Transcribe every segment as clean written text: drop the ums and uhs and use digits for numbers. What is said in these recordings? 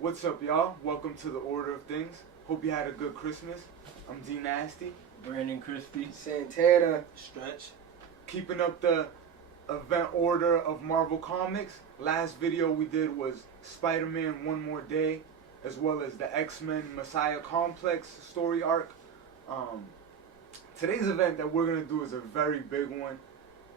What's up, y'all? Welcome to the Order of Things. Hope you had a good Christmas. I'm D Nasty. Brandon Crispy. Santana. Stretch. Keeping up the event order of Marvel Comics. Last video we did was Spider-Man One More Day, as well as the X-Men Messiah Complex story arc. Today's event that we're going to do is a very big one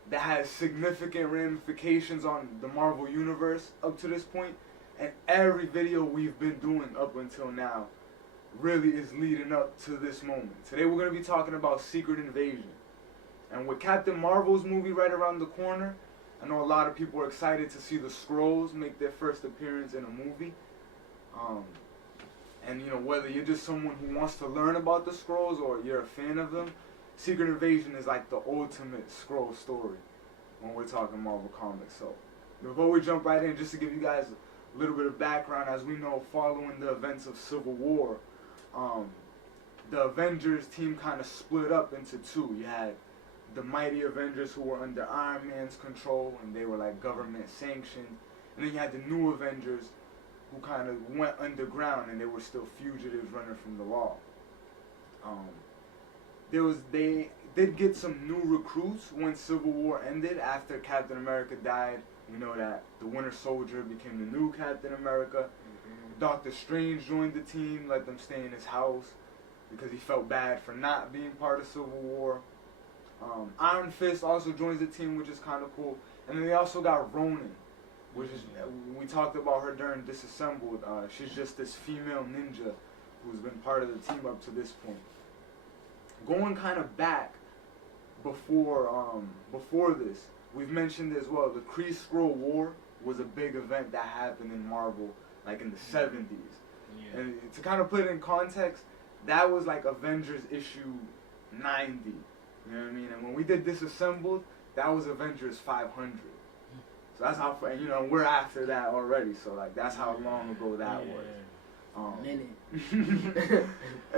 that has significant ramifications on the Marvel Universe up to this point. And every video we've been doing up until now really is leading up to this moment. Today we're going to be talking about Secret Invasion. And with Captain Marvel's movie right around the corner, I know a lot of people are excited to see the Skrulls make their first appearance in a movie. And you know, whether you're just someone who wants to learn about the Skrulls or you're a fan of them, Secret Invasion is like the ultimate Skrull story when we're talking Marvel Comics. So before we jump right in, just to give you guys a little bit of background, as we know, following the events of Civil War, the Avengers team kind of split up into two. You had the mighty Avengers who were under Iron Man's control and they were like government sanctioned, and then you had the new Avengers who kind of went underground and they were still fugitives running from the law. They did get some new recruits when Civil War ended. After Captain America died, we know that the Winter Soldier became the new Captain America. Doctor Strange joined the team, let them stay in his house because he felt bad for not being part of Civil War. Iron Fist also joins the team, which is kind of cool. And then they also got Ronin, which is, we talked about her during Disassembled. She's just this female ninja who's been part of the team up to this point. Going kind of back before this, we've mentioned as well, the Kree-Skrull War was a big event that happened in Marvel, like in the 70s. Yeah. And to kind of put it in context, that was like Avengers issue 90. You know what I mean? And when we did Disassembled, that was Avengers 500. So that's how, and you know, we're after that already. So like, that's how long ago that was. And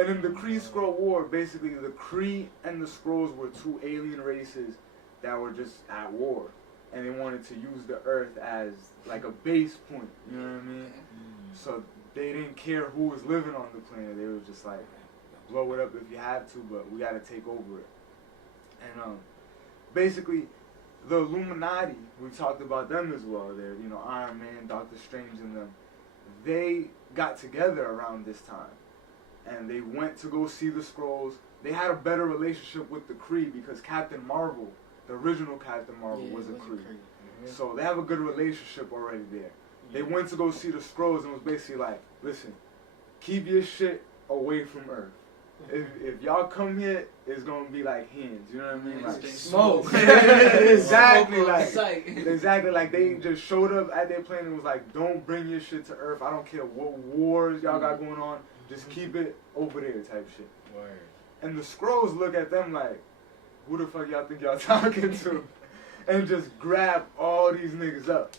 in the Kree-Skrull War, basically the Kree and the Skrulls were two alien races that were just at war, and they wanted to use the Earth as like a base point. You know what I mean? So they didn't care who was living on the planet. They were just like, blow it up if you have to, but we got to take over it. And basically, the Illuminati, we talked about them as well. They're, you know, Iron Man, Doctor Strange, and them. They got together around this time, and they went to go see the Skrulls. They had a better relationship with the Kree because Captain Marvel, the original Captain Marvel, was a Kree. So they have a good relationship already there. They went to go see the Skrulls and was basically like, listen, keep your shit away from Earth. If y'all come here, it's gonna be like hands, you know what I mean? Like smoke. Exactly like they just showed up at their plane and was like, don't bring your shit to Earth. I don't care what wars y'all got going on, just keep it over there type shit. Word. And the Skrulls look at them like, who the fuck y'all think y'all talking to? And just grab all these niggas up.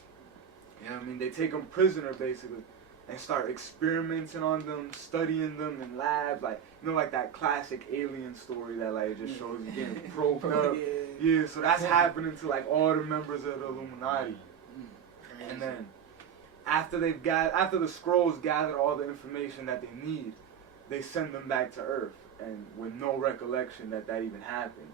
You know what I mean? They take them prisoner basically and start experimenting on them, studying them in labs, like, you know, like that classic alien story that like just shows you getting probed up. Yeah, so that's happening to like all the members of the Illuminati. And then after the Skrulls gather all the information that they need, they send them back to Earth, and with no recollection that even happened.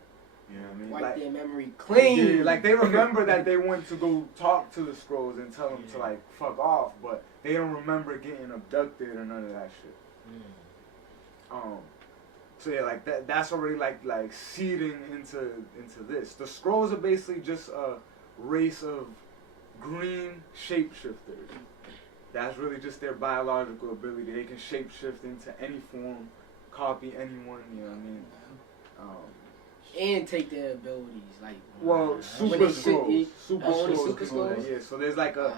You know what I mean? Wipe like, their memory clean. Yeah, like they remember that they went to go talk to the Skrulls and tell them to like fuck off, but they don't remember getting abducted or none of that shit. So yeah, like that's already like seeding into this. The Skrulls are basically just a race of green shapeshifters. That's really just their biological ability. They can shapeshift into any form, copy anyone. You know what I mean? And take their abilities, like Super Skrulls. Super Skrulls Skrulls. Yeah, so there's like a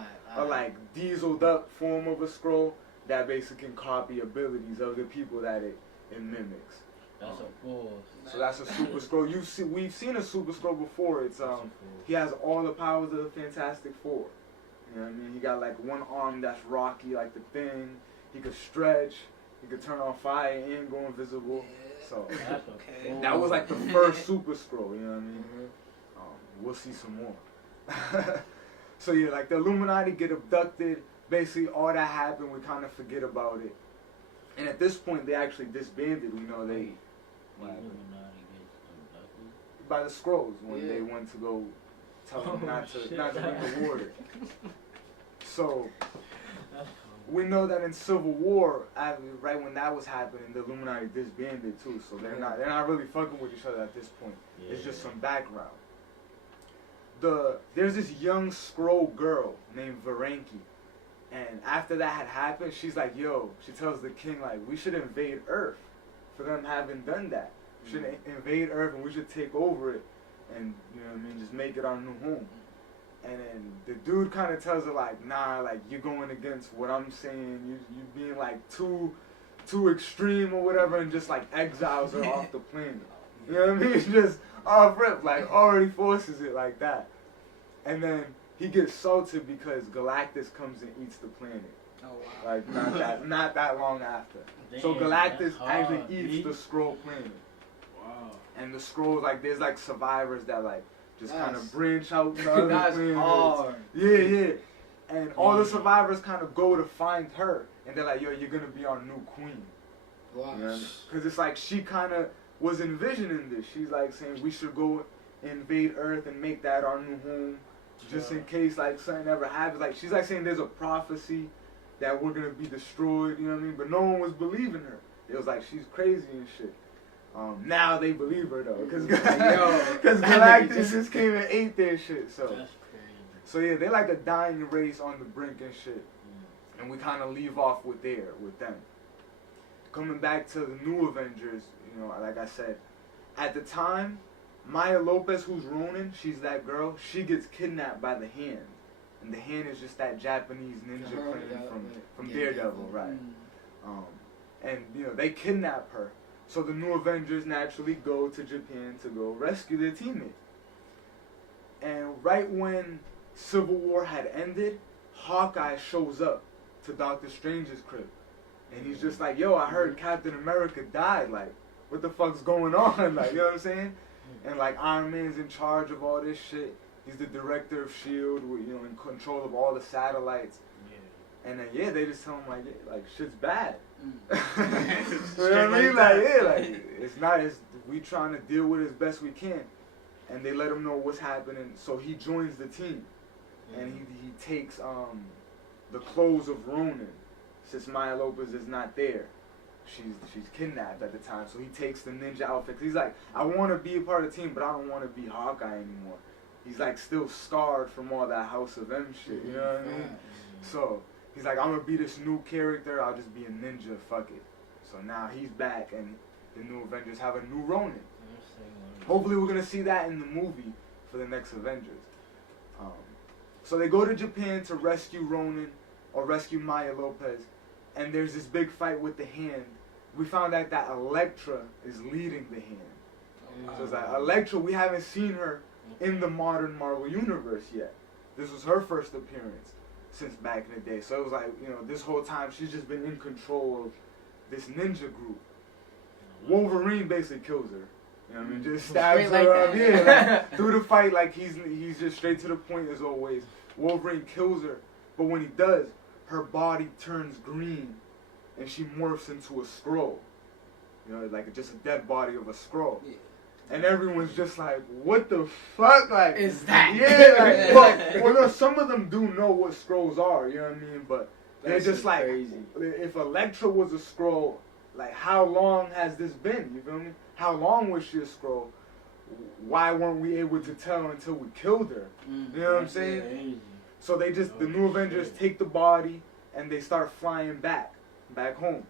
like dieseled up form of a Skrull that basically can copy abilities of the people that it mimics. That's a cool. So that's a Super Skrull. We've seen a Super Skrull before. It's he has all the powers of the Fantastic Four. You know what I mean? He got like one arm that's rocky like the Thing. He could stretch. He could turn on fire and go invisible. So that was like the first Super Skrull, you know what I mean? We'll see some more. So yeah, like the Illuminati get abducted. basically all that happened. We kind of forget about it. And at this point, they actually disbanded. We know they The Illuminati gets abducted. by the Skrulls when Yeah. they went to go tell them Oh, not shit. to drink the water. So That's we know that in Civil War, right when that was happening, the Illuminati disbanded too. So they're not really fucking with each other at this point. Yeah. It's just some background. There's this young Skrull girl named Varanki, and after that had happened, she's like, yo, she tells the king, like, we should invade Earth for them having done that. We should invade Earth and we should take over it and, you know what I mean, just make it our new home. And then the dude kind of tells her, like, nah, like, you're going against what I'm saying. You being, like, too extreme or whatever, and just, like, exiles her off the planet. You know what I mean? Just off rip, like, already forces it like that. And then he gets salted because Galactus comes and eats the planet. Oh wow. Like, not that long after. So Damn, Galactus that's hard, actually eats B. the Skrull planet. Wow. And the Skrulls, like, there's, like, survivors that, like, just kind That's- of branch out to other That's planets. hard. Yeah. And all the survivors kind of go to find her. And they're like, yo, you're going to be our new queen. Wow. Because it's like she kind of was envisioning this. She's like saying we should go invade Earth and make that our new home. Just in case like something ever happens. Like she's like saying there's a prophecy that we're going to be destroyed. You know what I mean? But no one was believing her. It was like she's crazy and shit. Now they believe her though. Because Galactus just came and ate their shit. So. That's crazy. So yeah, they're like a dying race on the brink and shit. And we kind of leave off with them. Coming back to the new Avengers, you know, like I said, at the time, Maya Lopez, who's Ronin, she's that girl, she gets kidnapped by the Hand. And the Hand is just that Japanese ninja clan from Daredevil, right? And, you know, they kidnap her. So the new Avengers naturally go to Japan to go rescue their teammate. And right when Civil War had ended, Hawkeye shows up to Doctor Strange's crib. And he's just like, yo, I heard Captain America died. Like, what the fuck's going on? Like, you know what I'm saying? And, like, Iron Man's in charge of all this shit. He's the director of S.H.I.E.L.D., you know, in control of all the satellites. Yeah. And then, yeah, they just tell him, like, yeah, like shit's bad. Mm. You know what I mean? Like, yeah, like, it's not, we trying to deal with it as best we can. And they let him know what's happening. So he joins the team. And he takes the clothes of Ronin. Since Maya Lopez is not there, she's kidnapped at the time. So he takes the ninja outfit. He's like, I want to be a part of the team, but I don't want to be Hawkeye anymore. He's like still scarred from all that House of M shit. You know what I mean? So he's like, I'm gonna be this new character. I'll just be a ninja. Fuck it. So now he's back, and the new Avengers have a new Ronin. Hopefully we're gonna see that in the movie for the next Avengers. So they go to Japan to rescue Ronin or rescue Maya Lopez, and there's this big fight with the Hand. We found out that Elektra is leading the Hand. So it's like Elektra, we haven't seen her in the modern Marvel universe yet. This was her first appearance since back in the day. So it was like, you know, this whole time she's just been in control of this ninja group. Wolverine basically kills her. You know what I mean? Just stabs Straight her like up. that. Yeah, like, through the fight, like he's just straight to the point as always. Wolverine kills her, but when he does, her body turns green, and she morphs into a Skrull. You know, like just a dead body of a Skrull. Yeah. And everyone's just like, what the fuck? Like, Is that? Yeah, like, well, no, some of them do know what Skrulls are, you know what I mean? But they're That's just like, crazy. if Elektra was a Skrull, like, how long has this been? You feel me? How long was she a Skrull? Why weren't we able to tell until we killed her? You know what I'm saying? Crazy. So they just, the new Avengers take the body and they start flying back home.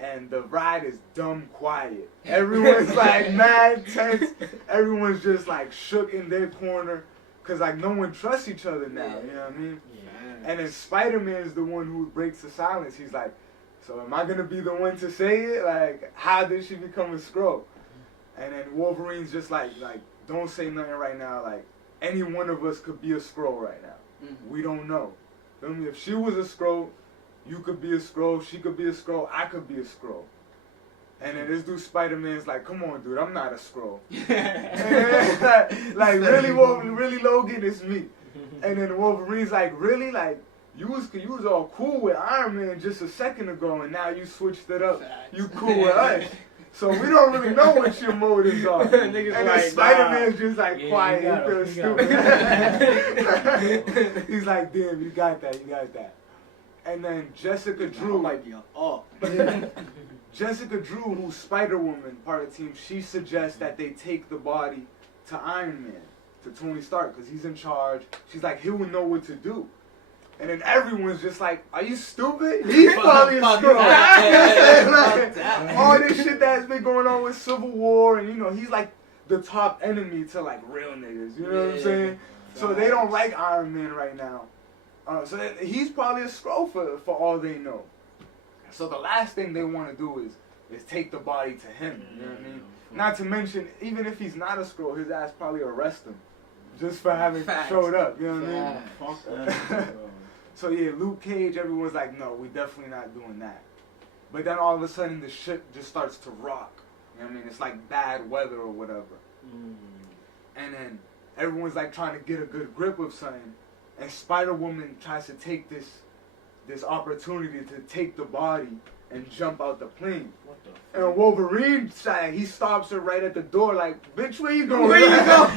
And the ride is dumb quiet. Everyone's like mad tense. Everyone's just like shook in their corner. Cause like no one trusts each other now, you know what I mean? Yeah. And then Spider-Man is the one who breaks the silence. He's like, so am I gonna be the one to say it? Like, how did she become a Skrull? And then Wolverine's just like, don't say nothing right now. Like, any one of us could be a Skrull right now. We don't know. Feel me? If she was a Skrull, you could be a Skrull, she could be a Skrull, I could be a Skrull. And then this dude Spider-Man's like, come on, dude, I'm not a Skrull. like really, Logan, it's me. And then Wolverine's like, really? Like, you was all cool with Iron Man just a second ago, and now you switched it up. Facts. You cool with us. So we don't really know what your motives are. Niggas And like, then Spider-Man's just like Yeah, quiet you and got feeling it, stupid. He's like, damn, you got that. And then Jessica Drew, might be up. Jessica Drew, who's Spider-Woman, part of the team, she suggests that they take the body to Iron Man, to Tony Stark, because he's in charge. She's like, he would know what to do. And then everyone's just like, are you stupid? He's probably a Skrull. Like, all this shit that's been going on with Civil War, and you know, he's like the top enemy to like real niggas, you know what I'm saying? So they don't like Iron Man right now. So he's probably a Skrull for all they know. So the last thing they want to do is take the body to him, you know what I mean? Not to mention, even if he's not a Skrull, his ass probably arrest him just for having showed up, you know what I mean? Fuck that, bro. So yeah, Luke Cage, everyone's like, no, we definitely not doing that. But then all of a sudden the ship just starts to rock. You know what I mean? It's like bad weather or whatever. And then everyone's like trying to get a good grip of something. And Spider-Woman tries to take this opportunity to take the body and jump out the plane. What the fuck? And Wolverine, he stops her right at the door, like, bitch, where you going? Where you going? Like,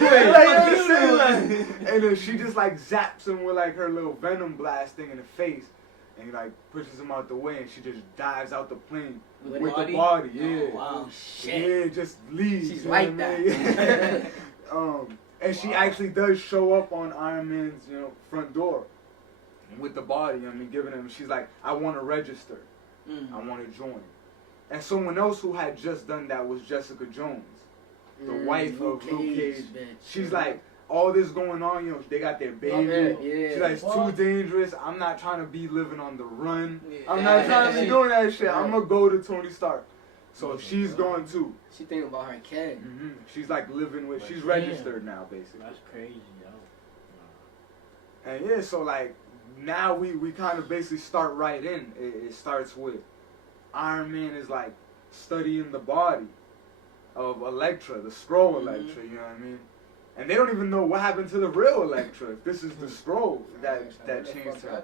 you know what I'm saying? And then she just like zaps him with like her little venom blast thing in the face, and like pushes him out the way, and she just dives out the plane with the body. Yeah. Oh, wow. Shit. Yeah, just leaves. She's you know like what I mean? And she actually does show up on Iron Man's, front door with the body. I mean, giving him. She's like, I want to register. I want to join. And someone else who had just done that was Jessica Jones, the wife of Luke Cage. She's like, all this going on, they got their baby. She's like, it's too dangerous. I'm not trying to be living on the run. I'm not trying to be doing that shit. I'm going to go to Tony Stark. So she's going too. She thinking about her kid. She's like living with, she's registered now, basically. That's crazy, yo. And yeah, so like, now we kind of basically start right in. It starts with Iron Man is like studying the body of Elektra, the Skrull Elektra, you know what I mean? And they don't even know what happened to the real Elektra. If this is the Skrull that changed her.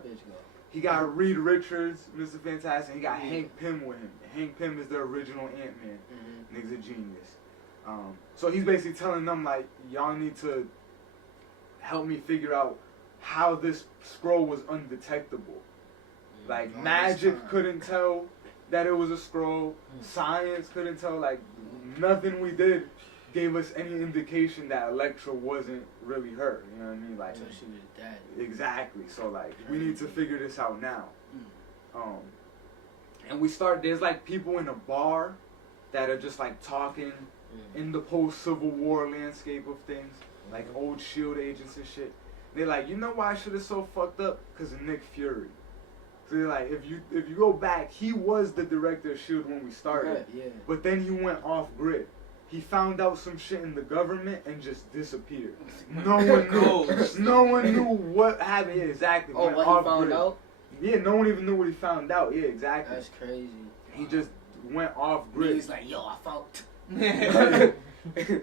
He got Reed Richards, Mr. Fantastic. He got Hank Pym with him. Hank Pym is the original Ant-Man. Nigga's a genius. So he's basically telling them like, y'all need to help me figure out how this Skrull was undetectable. Like magic couldn't tell that it was a Skrull. Science couldn't tell. Like nothing we did gave us any indication that Elektra wasn't really her. You know what I mean? Like, so she was dead. Exactly. So like, we need to figure this out now. And we start. There's like people in a bar that are just like talking in the post-Civil War landscape of things, like old SHIELD agents and shit. They're like, you know why shit is so fucked up? Because of Nick Fury. So they're like, if you go back, he was the director of SHIELD when we started. But then he went off grid. He found out some shit in the government and just disappeared. No one knew. No one knew what happened. Yeah, exactly. Oh, what he found out? Yeah, no one even knew what he found out. Yeah, exactly. That's crazy. He just went off grid. He's like, yo, I found.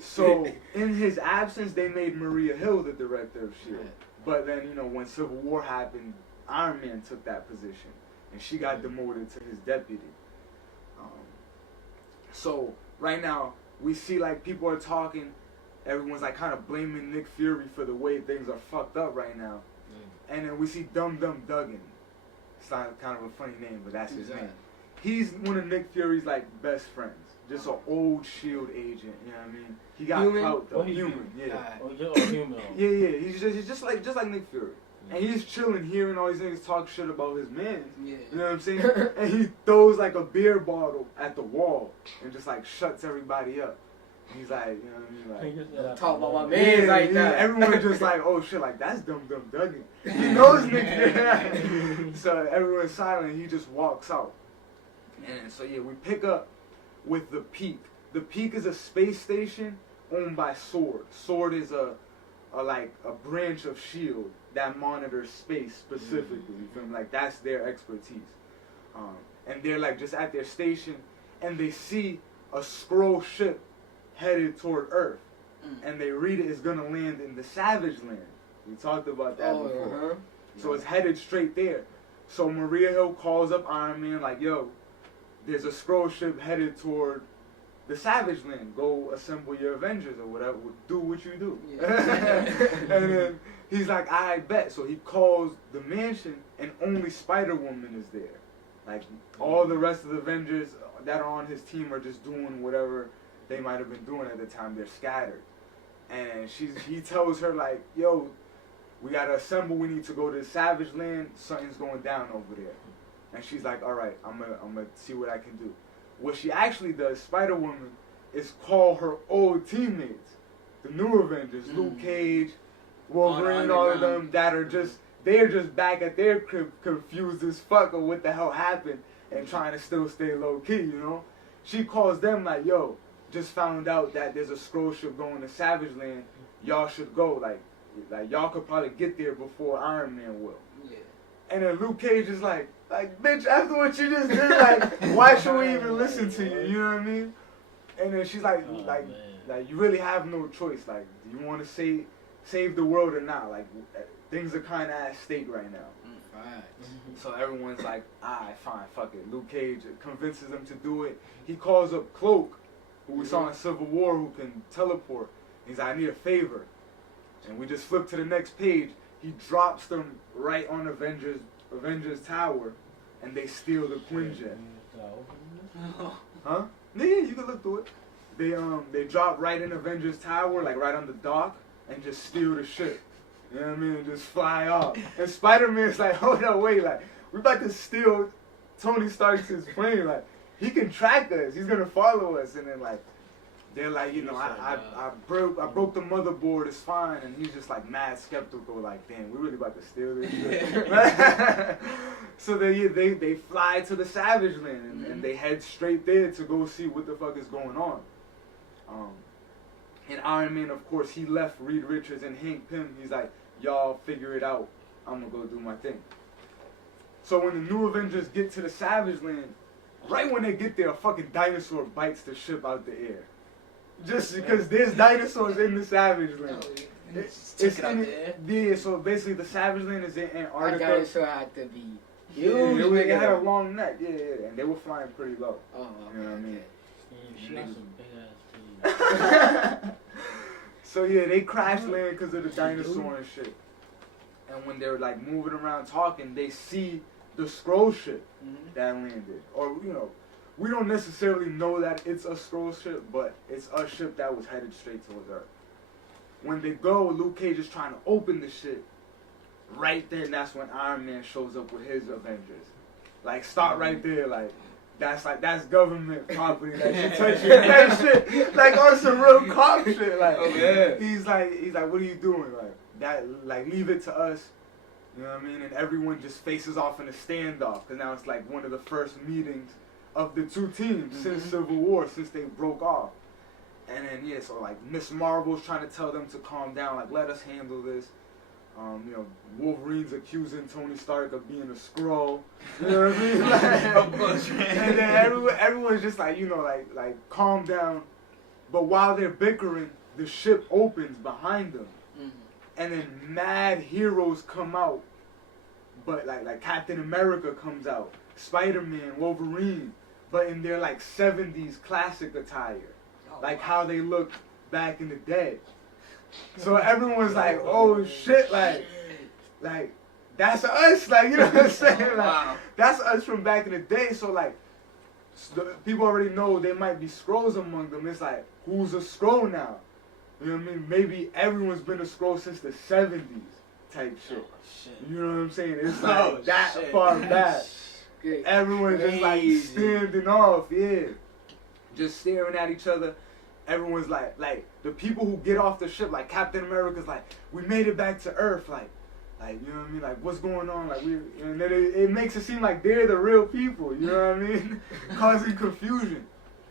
So in his absence, they made Maria Hill the director of SHIELD. But then, when Civil War happened, Iron Man took that position, and she got demoted to his deputy. So right now, we see like people are talking, everyone's like kind of blaming Nick Fury for the way things are fucked up right now. And then we see Dum Dum Dugan. It's not kind of a funny name, but that's his name. He's one of Nick Fury's like best friends. Just an old SHIELD agent, you know what I mean? He got clout though. Human, yeah. Human. Yeah. He's just like Nick Fury. And he's chilling, hearing all these niggas talk shit about his man. You know what I'm saying? And he throws like a beer bottle at the wall and just like shuts everybody up. And he's like, you know what I mean? Like, talk about my man like that. Everyone's just like, oh shit, like that's Dum Dum Dugan. He knows Nick Fury. So everyone's silent. He just walks out. And so yeah, we pick up with the Peak. The Peak is a space station owned by SWORD. SWORD is a branch of SHIELD that monitors space specifically. You feel me? Like that's their expertise. And they're like just at their station, and they see a Skrull ship headed toward Earth, and they read it's gonna land in the Savage Land. We talked about that before. So it's headed straight there. So Maria Hill calls up Iron Man like, yo, there's a Skrull ship headed toward the Savage Land. Go assemble your Avengers or whatever. Do what you do. Yeah. And then he's like, I bet. So he calls the mansion and only Spider-Woman is there. Like, all the rest of the Avengers that are on his team are just doing whatever they might have been doing at the time. They're scattered. And he tells her, like, yo, we gotta assemble. We need to go to the Savage Land. Something's going down over there. And she's like, all right, I'm gonna see what I can do. What she actually does, Spider-Woman, is call her old teammates, the new Avengers, Luke Cage, Wolverine, all of them that are they're just back at their crib, confused as fuck of what the hell happened and trying to still stay low key, you know? She calls them like, yo, just found out that there's a Skrull ship going to Savage Land. Y'all should go. Like y'all could probably get there before Iron Man will. Yeah. And then Luke Cage is like, bitch, after what you just did, like, why should we even listen to you? You know what I mean? And then she's like, you really have no choice. Like, do you want to save the world or not? Like, things are kind of at stake right now. Right. So everyone's like, alright, fine, fuck it. Luke Cage convinces them to do it. He calls up Cloak, who we saw in Civil War, who can teleport. He's like, I need a favor. And we just flip to the next page. He drops them right on Avengers Tower, and they steal the Quinjet. Huh? Yeah, you can look through it. They drop right in Avengers Tower, like right on the dock, and just steal the ship. You know what I mean? And just fly off. And Spider-Man's like, hold on, wait, like, we're about to steal Tony Stark's plane. Like, he can track us. He's gonna follow us. And then like, they're like, you know, I broke the motherboard. It's fine. And he's just like mad skeptical. Like, damn, we really about to steal this shit. So they fly to the Savage Land and they head straight there to go see what the fuck is going on. And Iron Man, of course, he left Reed Richards and Hank Pym. He's like, y'all figure it out. I'm gonna go do my thing. So when the new Avengers get to the Savage Land, right when they get there, a fucking dinosaur bites the ship out the air. Just because there's dinosaurs in the Savage Land. It's out there. Yeah, so basically the Savage Land is in Antarctica. That dinosaur had to be huge. Yeah, they had a long neck, yeah. And they were flying pretty low. Oh, okay, you know what I mean? She got some big ass teeth. So yeah, they crash land because of the dinosaur and shit. And when they're like moving around talking, they see the Skrull ship that landed. Or, you know, we don't necessarily know that it's a Skrull ship, but it's a ship that was headed straight towards Earth. When they go, Luke Cage is trying to open the shit. Right then, that's when Iron Man shows up with his Avengers. Like, start right there, that's government property. That shit touching that shit. Like on some real cop shit. Like, he's like, what are you doing? Leave it to us. You know what I mean? And everyone just faces off in a standoff. Cause now it's like one of the first meetings of the two teams since Civil War, since they broke off. And then so like Miss Marvel's trying to tell them to calm down. Like, let us handle this. You know, Wolverine's accusing Tony Stark of being a Skrull. You know what I mean? And then everyone's just like, you know, like calm down. But while they're bickering, the ship opens behind them. And then mad heroes come out. But like Captain America comes out. Spider-Man, Wolverine. But in their like 70s classic attire. Like how they looked back in the day. So everyone's like, oh shit, like that's us, like, you know what I'm saying? Like, that's us from back in the day. So like, people already know there might be Skrulls among them. It's like, who's a Skrull now? You know what I mean? Maybe everyone's been a Skrull since the 70s type shit. You know what I'm saying? It's like that far back. Everyone's just like standing off, just staring at each other. Everyone's like the people who get off the ship, like Captain America's like, we made it back to Earth, like you know what I mean, like what's going on, like and then it makes it seem like they're the real people, you know what I mean, causing confusion.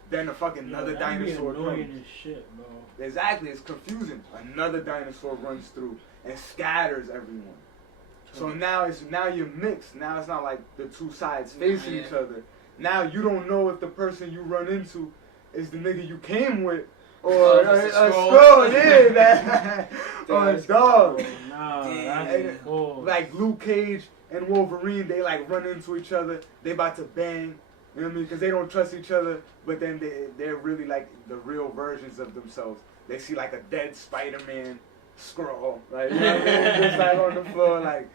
Then another dinosaur comes. Shit, bro. Exactly, it's confusing. Another dinosaur runs through and scatters everyone. So now you're mixed. Now it's not like the two sides facing each other. Now you don't know if the person you run into is the nigga you came with, or a Skrull, yeah, that, or a dog. Nah, Damn. that's cool. Like Luke Cage and Wolverine, they like run into each other. They about to bang, you know what I mean? Because they don't trust each other. But then they're really like the real versions of themselves. They see like a dead Spider-Man Skrull, like, you know what I mean? Just like on the floor, like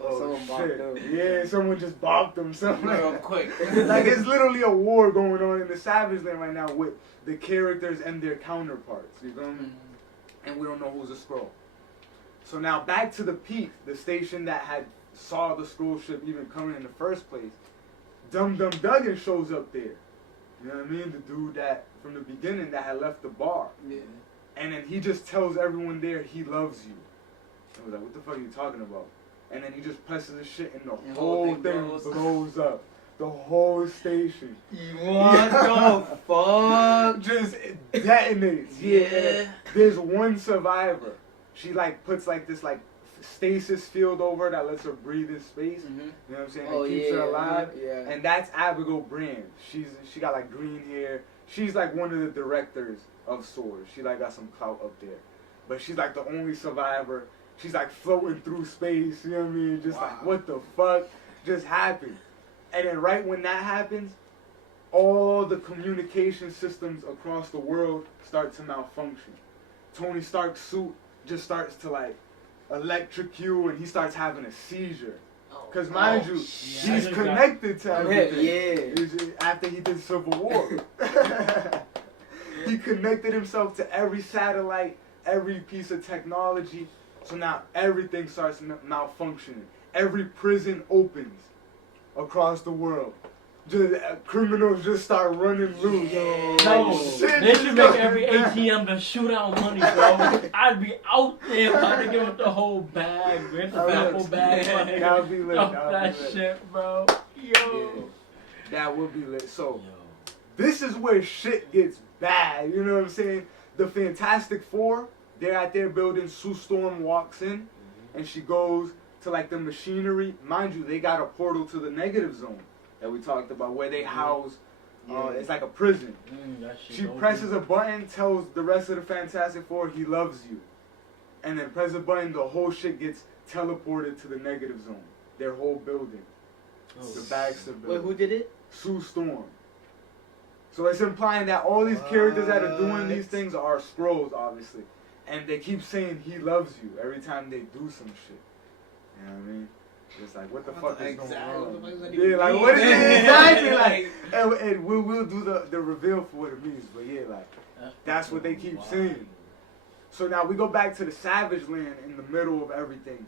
oh shit, yeah, someone just bopped them, something Real like quick. like it's literally a war going on in the Savage Land right now with the characters and their counterparts. You feel me? And we don't know who's a Skrull. So now back to the peak, the station that had saw the Skrull ship even coming in the first place. Dum Dum Duggan shows up there. You know what I mean? The dude that from the beginning that had left the bar. Yeah. And then he just tells everyone there he loves you. I was like, what the fuck are you talking about? And then he just presses the shit and the whole thing blows up. The whole station. What the fuck? Just detonates. Yeah. There's one survivor. She like puts like this like stasis field over her that lets her breathe in space. Mm-hmm. You know what I'm saying? Oh, It keeps her alive. Yeah. And that's Abigail Brand. She got like green hair. She's like one of the directors of Swords. She like got some clout up there. But she's like the only survivor. She's like floating through space, you know what I mean? Just like, what the fuck just happened? And then right when that happens, all the communication systems across the world start to malfunction. Tony Stark's suit just starts to like electrocute and he starts having a seizure. Because mind you, he's connected to everything. Yeah. After he did Civil War. He connected himself to every satellite, every piece of technology. So now everything starts malfunctioning. Every prison opens across the world. Just criminals just start running loose. No, they should make every ATM to shoot out money, bro. I'd be out there about to give up the whole bag, with the apple bag. That would be lit. That shit, bro. Yo. Yeah, that would be lit. So, this is where shit gets bad. You know what I'm saying? The Fantastic Four, they're out there building. Sue Storm walks in, and she goes to like the machinery. Mind you, they got a portal to the negative zone that we talked about, where they house. It's like a prison. She presses a button, tells the rest of the Fantastic Four he loves you, and then presses a button, the whole shit gets teleported to the negative zone. Their whole building, the Baxter building. Wait, who did it? Sue Storm. So it's implying that all these characters that are doing these things are Skrulls, obviously, and they keep saying he loves you every time they do some shit. You know what I mean? It's like, what the fuck is going on? Yeah, like, what is it exactly? Like, and we'll do the reveal for what it means, but yeah, like, that's what they keep saying. So now we go back to the Savage Land in the middle of everything.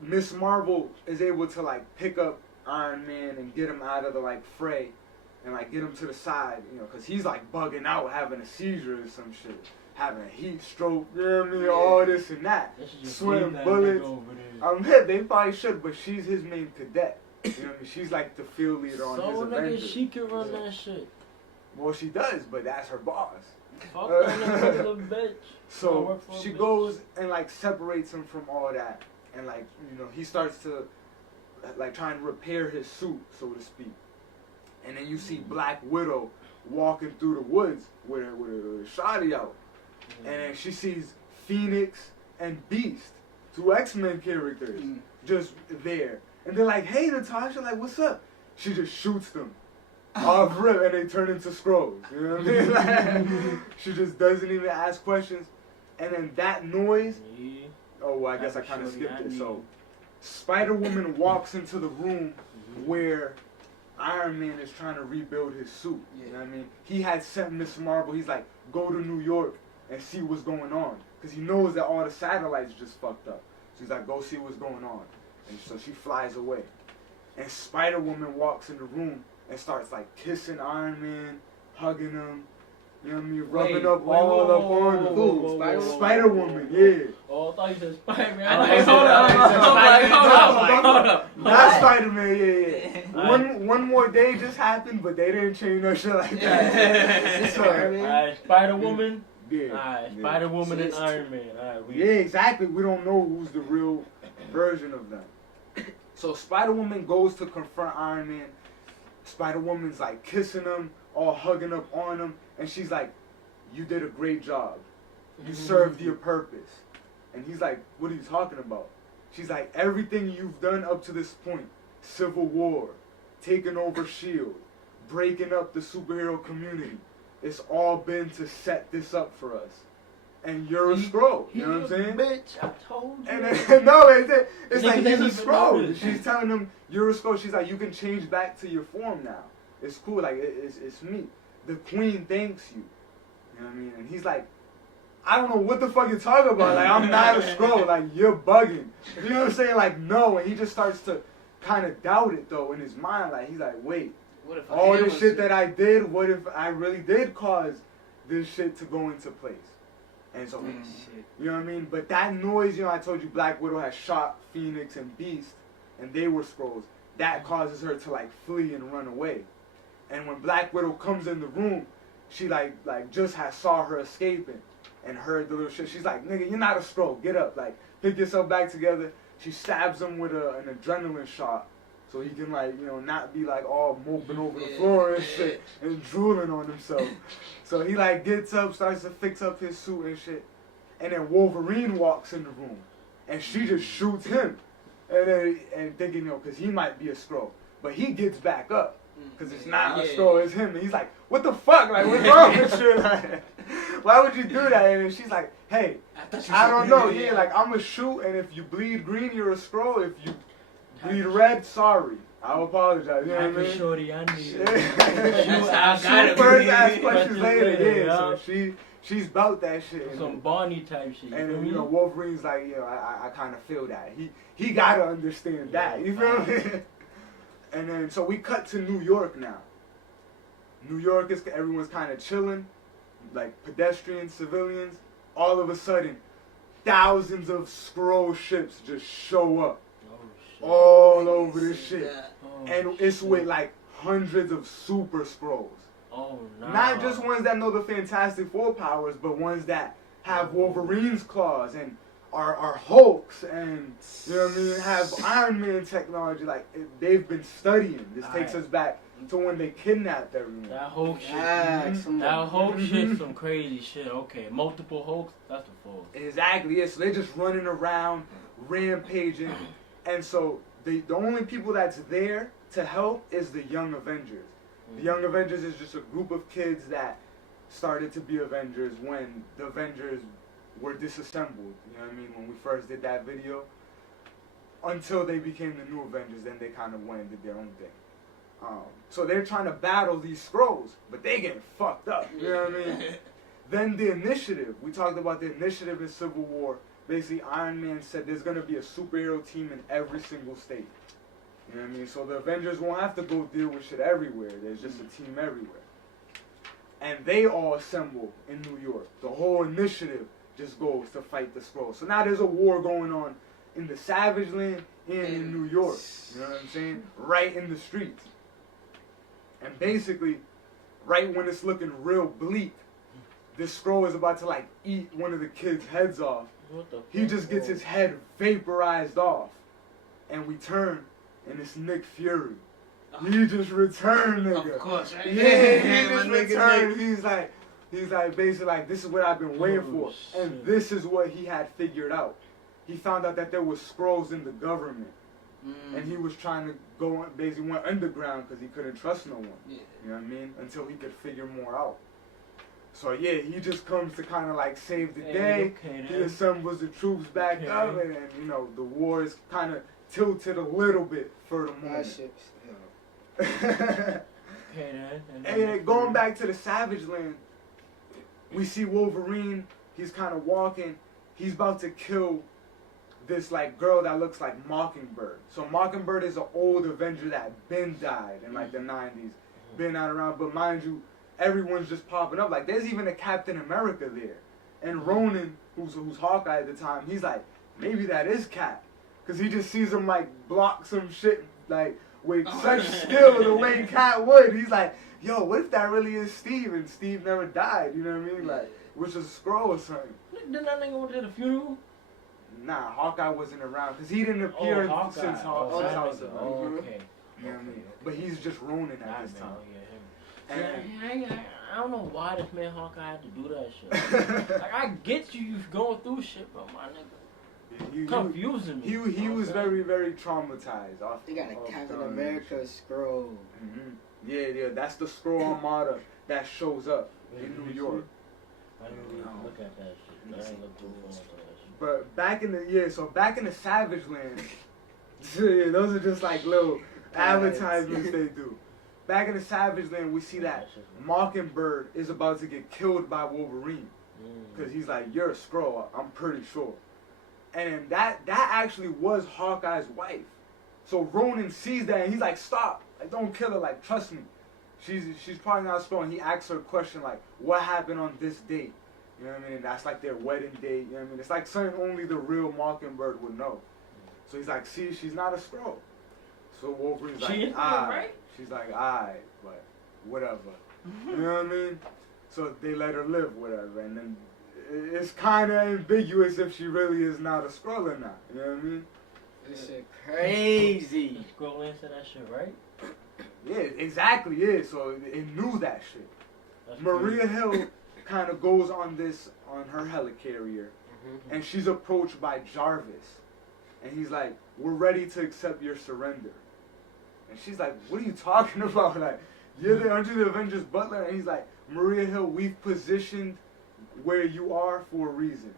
Miss Marvel is able to, like, pick up Iron Man and get him out of the, like, fray and, like, get him to the side, you know, because he's, like, bugging out, having a seizure or some shit. Having a heat stroke, you know what I mean? All this and that. Sweating bullets. They probably should, but she's his main cadet. You know what I mean? She's like the field leader on his Avengers. She can run that shit. Well, she does, but that's her boss. Fuck that little bitch. So she goes and like separates him from all that. And like, you know, he starts to like try and repair his suit, so to speak. And then you see Black Widow walking through the woods with a shotty out. And then she sees Phoenix and Beast, two X-Men characters, just there. And they're like, hey, Natasha, like, what's up? She just shoots them off rip and they turn into Skrulls. You know what I mean? Like, she just doesn't even ask questions. And then that noise, oh, well, I guess I kind of skipped it. So Spider-Woman walks into the room where Iron Man is trying to rebuild his suit. You know what I mean? He had sent Miss Marvel, he's like, go to New York and see what's going on. Because he knows that all the satellites just fucked up. So he's like, go see what's going on. And so she flies away. And Spider-Woman walks in the room and starts like kissing Iron Man, hugging him, you know what I mean, rubbing up all up on him. Who? Spider-Woman, yeah. Oh, I thought you said Spider-Man. Hold up. Not Spider-Man, yeah. One more day just happened, but they didn't change no shit like that. Alright, Spider-Woman. Yeah. Alright, Spider-Woman and Iron Man. Alright, yeah, exactly. We don't know who's the real version of them. So Spider-Woman goes to confront Iron Man. Spider-Woman's like kissing him, all hugging up on him, and she's like, you did a great job. You served your purpose. And he's like, what are you talking about? She's like, everything you've done up to this point, Civil War, taking over S.H.I.E.L.D., breaking up the superhero community, it's all been to set this up for us. And you're a Skrull, you know what I'm saying? Bitch, I told you. And then, no, it's like, he's a even Skrull. notice. She's telling him, you're a Skrull. She's like, you can change back to your form now. It's cool, like, it's me. The queen thanks you. You know what I mean? And he's like, I don't know what the fuck you're talking about. Like, I'm not a Skrull. Like, you're bugging. You know what I'm saying? Like, no. And he just starts to kind of doubt it, though, in his mind. Like, he's like, wait. What if All this shit that I did, what if I really did cause this shit to go into place? And so, you know what I mean? But that noise, you know, I told you Black Widow had shot Phoenix and Beast, and they were Skrulls. That causes her to, like, flee and run away. And when Black Widow comes in the room, she, like just saw her escaping and heard the little shit. She's like, nigga, you're not a Skrull. Get up. Like, pick yourself back together. She stabs him with an adrenaline shot so he can, like, you know, not be, like, all moping over the floor and shit and drooling on himself. So he, like, gets up, starts to fix up his suit and shit. And then Wolverine walks in the room. And she just shoots him. And thinking, you know, because he might be a Skrull. But he gets back up. Because it's not a Skrull, it's him. And he's like, what the fuck? Like, what's wrong with you? Like, why would you do that? And she's like, hey, I don't know. Yeah, like, I'm going to shoot. And if you bleed green, you're a Skrull. If you bleed red, sorry. I'll apologize. You know what I mean? Shorty, I need it. Shoot first, ask questions later. Yeah, so she's about that shit. Some Barney type shit. And you know, Wolverine's like, you know, I kind of feel that. He gotta understand that. You feel me? And then so we cut to New York now. New York is everyone's kind of chilling, like pedestrians, civilians. All of a sudden, thousands of Skrull ships just show up. All over this shit. And it's with like hundreds of super Skrulls. Oh, no. Not just ones that know the Fantastic Four powers, but ones that have Wolverine's claws and are Hulks and, you know what I mean, have Iron Man technology. Like, they've been studying. This takes us back to when they kidnapped everyone. That Hulk shit. That Hulk shit, some crazy shit. Okay, multiple Hulks, that's the full. Exactly, yeah. So they're just running around, rampaging. And so the only people that's there to help is the Young Avengers. The Young Avengers is just a group of kids that started to be Avengers when the Avengers were disassembled. You know what I mean? When we first did that video. Until they became the new Avengers, then they kind of went and did their own thing. So they're trying to battle these Skrulls, but they getting fucked up. You know what I mean? Then the Initiative. We talked about the Initiative in Civil War. Basically, Iron Man said there's going to be a superhero team in every single state. You know what I mean? So the Avengers won't have to go deal with shit everywhere. There's just a team everywhere. And they all assemble in New York. The whole Initiative just goes to fight the Skrulls. So now there's a war going on in the Savage Land and in New York. You know what I'm saying? Right in the streets. And basically, right when it's looking real bleak, this Skrull is about to, like, eat one of the kids' heads off. He just gets his head vaporized off. And we turn, and it's Nick Fury. He just returned, nigga. Of course, right? Yeah, he just returned. He's like basically like, this is what I've been waiting for. And this is what he had figured out. He found out that there was Skrulls in the government. And he was trying to go, basically went underground because he couldn't trust no one. Yeah. You know what I mean? Until he could figure more out. So yeah, he just comes to kind of like save the day. He assembles the troops back up, and you know, the war is kind of tilted a little bit for the moment. And then going back to the Savage Land, we see Wolverine. He's kind of walking. He's about to kill this like girl that looks like Mockingbird. So Mockingbird is an old Avenger that been died in like the 90s, been out around. But mind you, everyone's just popping up. Like there's even a Captain America there, and Ronan, who's Hawkeye at the time, he's like, maybe that is Cap, because he just sees him like block some shit like with such skill the way Cap would. He's like, yo, what if that really is Steve and Steve never died? You know what I mean? Like, which is a Skrull or something. Didn't that nigga go to the funeral? Nah, Hawkeye wasn't around because he didn't appear since Hawkeye. Okay. You know what I mean? But he's just Ronin at this time. I don't know why this man Hawkeye had to do that shit. Like, I get you going through shit, but my nigga, confusing me. He was very, very traumatized. They got a Captain America Skrull. Mm-hmm. Yeah, that's the Skrull Armada that shows up in New York. I didn't even look at that shit. I ain't look too far into that shit. But back in the Savage Land, those are just like little advertisements they do. Back in the Savage Land, we see that Mockingbird is about to get killed by Wolverine. Because he's like, you're a Skrull, I'm pretty sure. And that actually was Hawkeye's wife. So Ronan sees that and he's like, stop. Like, don't kill her. Like, trust me. She's probably not a Skrull. And he asks her a question like, what happened on this date? You know what I mean? And that's like their wedding date. You know what I mean? It's like something only the real Mockingbird would know. So he's like, see, she's not a Skrull. So Wolverine's like, right? She's like, alright, but whatever. You know what I mean? So they let her live, whatever. And then it's kind of ambiguous if she really is not a Skrull or not. You know what I mean? This shit crazy. Skrull answer that shit, right? Yeah, exactly, yeah. So it knew that shit. That's Maria crazy. Hill kind of goes on her helicarrier, and she's approached by Jarvis. And he's like, we're ready to accept your surrender. And she's like, what are you talking about? Like, aren't you the Avengers butler? And he's like, Maria Hill, we've positioned where you are for a reason.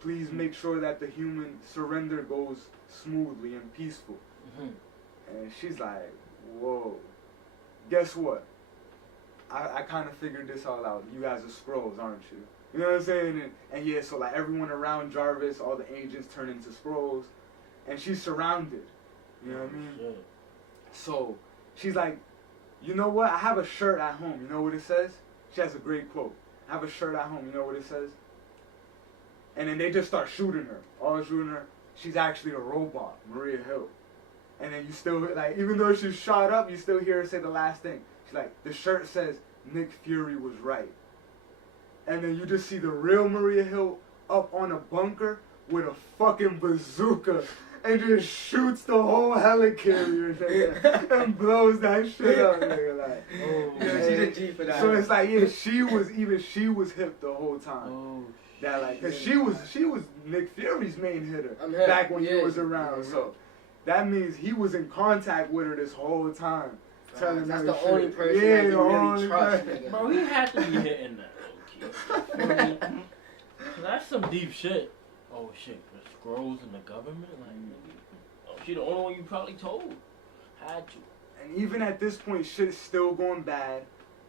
Please make sure that the human surrender goes smoothly and peaceful. And she's like, whoa. Guess what? I kind of figured this all out. You guys are Skrulls, aren't you? You know what I'm saying? And yeah, so like everyone around Jarvis, all the agents turn into Skrulls. And she's surrounded. You know what I mean? Shit. So she's like, you know what? I have a shirt at home. You know what it says? She has a great quote. I have a shirt at home. You know what it says? And then they just start shooting her. All shooting her. She's actually a robot, Maria Hill. And then you still, like, even though she's shot up, you still hear her say the last thing. She's like, the shirt says, Nick Fury was right. And then you just see the real Maria Hill up on a bunker with a fucking bazooka and just shoots the whole helicarrier, nigga, and blows that shit up, nigga. Like, Yeah, she's a G for that. so it's like, yeah, she was hip the whole time. Oh, That like, cause she was Nick Fury's main hitter I'm hip. back when he Yeah. was around. So that means he was in contact with her this whole time. Telling That's her the shit. only person Yeah, that you the really only trust, person. nigga. bro, he had to be hitting that low key. That's some deep shit. Oh shit, the Skrulls in the government, like, oh, she the only one you probably told. Had to. And even at this point, shit is still going bad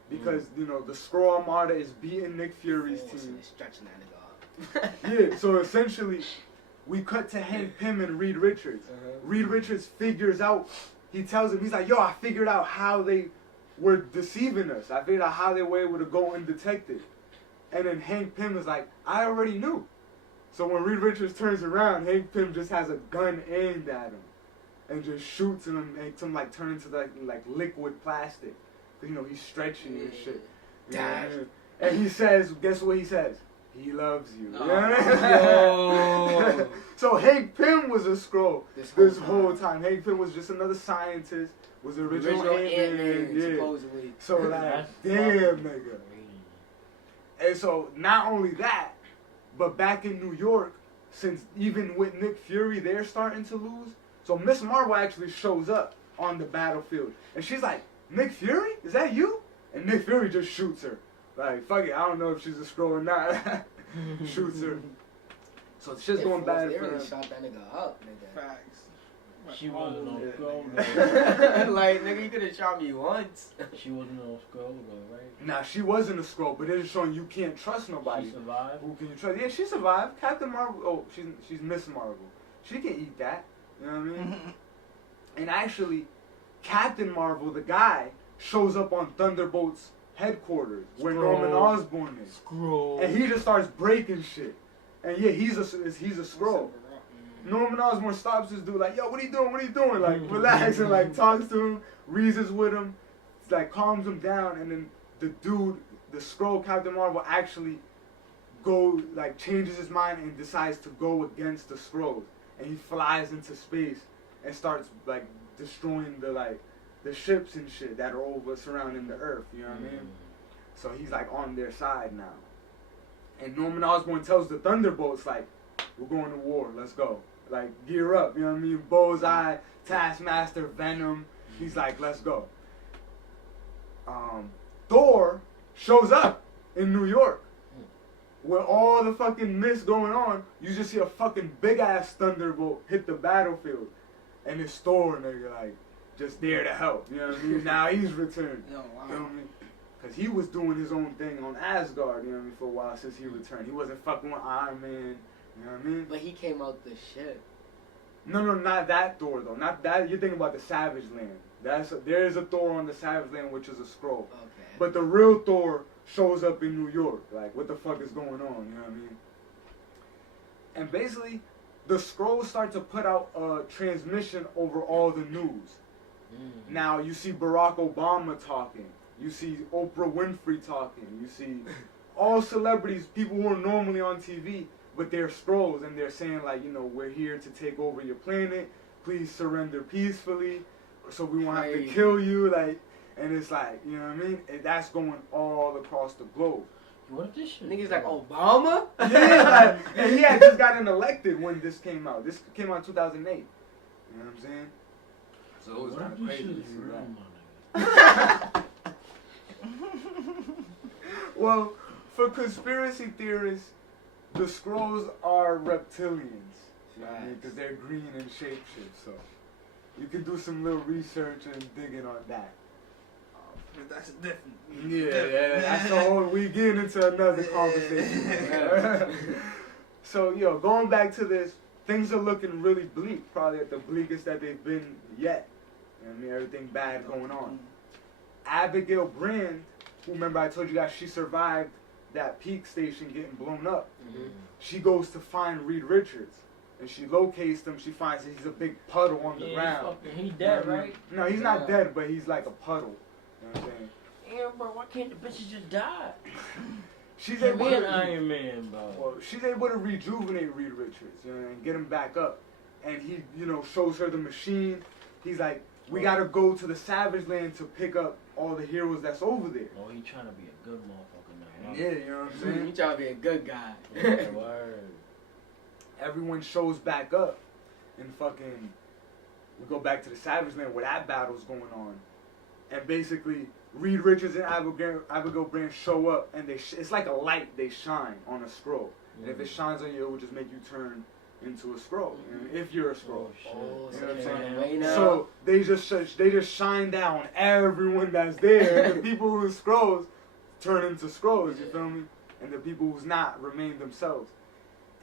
because you know the Skrull Armada is beating Nick Fury's So team. they're stretching that nigga up. Yeah, so essentially, we cut to Hank Pym and Reed Richards. Reed Richards figures out. He tells him, he's like, yo, I figured out how they were deceiving us. I figured out how they were able to go undetected. And then Hank Pym is like, I already knew. So when Reed Richards turns around, Hank Pym just has a gun aimed at him and just shoots him and makes him like turn into like liquid plastic. You know, he's stretching and shit. You know what I mean? And he says, guess what he says? He loves you. You know what I mean? So Hank Pym was a Skrull this whole time. Hank Pym was just another scientist, was the original Ant-Man. Yeah. Supposedly. So like, damn nigga. And so not only that, but back in New York, since even with Nick Fury, they're starting to lose. So Miss Marvel actually shows up on the battlefield. And she's like, Nick Fury? Is that you? And Nick Fury just shoots her. Like, fuck it, I don't know if she's a Skrull or not. Shoots her. So shit's going bad They for really them. shot that nigga up, nigga. Facts. She wasn't no Yeah. Skrull, though. Like, nigga, you could have shot me once. She wasn't no Skrull, though, right? Nah, she wasn't a Skrull, but it's showing you can't trust nobody. She survived. Who can you trust? Yeah, she survived. Captain Marvel. Oh, she's Miss Marvel. She can eat that. You know what I mean? And actually, Captain Marvel, the guy, shows up on Thunderbolt's headquarters where Norman Osborn is, Skrull. and he just starts breaking shit. And yeah, he's a Skrull. Norman Osborn stops this dude like, yo, what are you doing? What are you doing? Like, relax, and like talks to him, reasons with him, like calms him down, and then the dude, the Skrull Captain Marvel, actually changes his mind and decides to go against the Skrulls, and he flies into space and starts like destroying the ships and shit that are over surrounding the Earth. You know what I mean? So he's like on their side now. And Norman Osborn tells the Thunderbolts like, we're going to war. Let's go. Like gear up. You know what I mean? Bullseye, Taskmaster, Venom. He's like, let's go. Thor shows up in New York. With all the fucking mist going on, you just see a fucking big ass thunderbolt hit the battlefield. And it's Thor, nigga, like, just there to help. You know what I mean? Now he's returned. Yo, wow. You know what I mean? Because he was doing his own thing on Asgard, you know what I mean, for a while since he returned. He wasn't fucking with Iron Man, you know what I mean? But he came out the ship. No, not that Thor, though. Not that. You're thinking about the Savage Land. There is a Thor on the Savage Land, which is a Skrull. Okay. But the real Thor shows up in New York. Like, what the fuck is going on? You know what I mean? And basically, the Skrulls start to put out a transmission over all the news. Now, you see Barack Obama talking. You see Oprah Winfrey talking. You see all celebrities, people who are normally on TV, but they're Skrulls, and they're saying, like, you know, we're here to take over your planet. Please surrender peacefully, so we won't have to kill you. Like, and it's like, you know what I mean? And that's going all across the globe. What this shit? Niggas like Obama? Yeah, like, and he had just gotten elected when this came out. This came out in 2008. You know what I'm saying? So it was kind of crazy to see that. Well, for conspiracy theorists, the Skrulls are reptilians. You know what I mean? Because they're green and shapeshift. So you can do some little research and digging on that. That's different. Yeah, that's all. We get into another conversation. So, yo, going back to this, things are looking really bleak. Probably at the bleakest that they've been yet. You know what I mean? Everything bad going on. Abigail Brand, who, remember I told you guys she survived that peak station getting blown up. She goes to find Reed Richards. And she locates him. She finds that he's a big puddle on the ground. He's dead, right? No, he's not dead, but he's like a puddle. You know what I'm saying? Yeah, bro, why can't the bitches just die? She's able to Iron Man, bro. Well, she's able to rejuvenate Reed Richards, you know, and get him back up. And he, you know, shows her the machine. He's like, we gotta go to the Savage Land to pick up all the heroes that's over there. Oh, he trying to be a good motherfucker now. Yeah, you know what I'm saying? You trying to be a good guy. Yeah, word. Everyone shows back up, and fucking, we go back to the Savage Land where that battle's going on. And basically, Reed Richards and Abigail Brand show up, and it's like a light they shine on a Skrull. And if it shines on you, it will just make you turn into a Skrull. You know, if you're a Skrull. Oh, you know what I'm saying? right now. So they just shine down everyone that's there, and the people who's Skrulls turn into Skrulls. You feel me? And the people who's not remain themselves.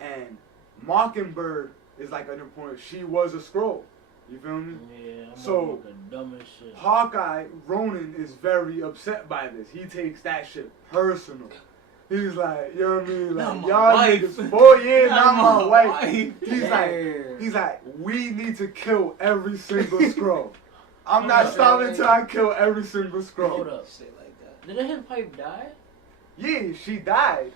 And Mockingbird is like an important. She was a Skrull. You feel me? Yeah, I'm so the dumbest shit. Hawkeye, Ronan, is very upset by this. He takes that shit personal. He's like, you know what I mean? Like, y'all niggas 4 years, not my wife. He's like, we need to kill every single Skrull. I'm not stopping until I kill every single Skrull. Hold up. Shit like that. Didn't his pipe die? Yeah, she died.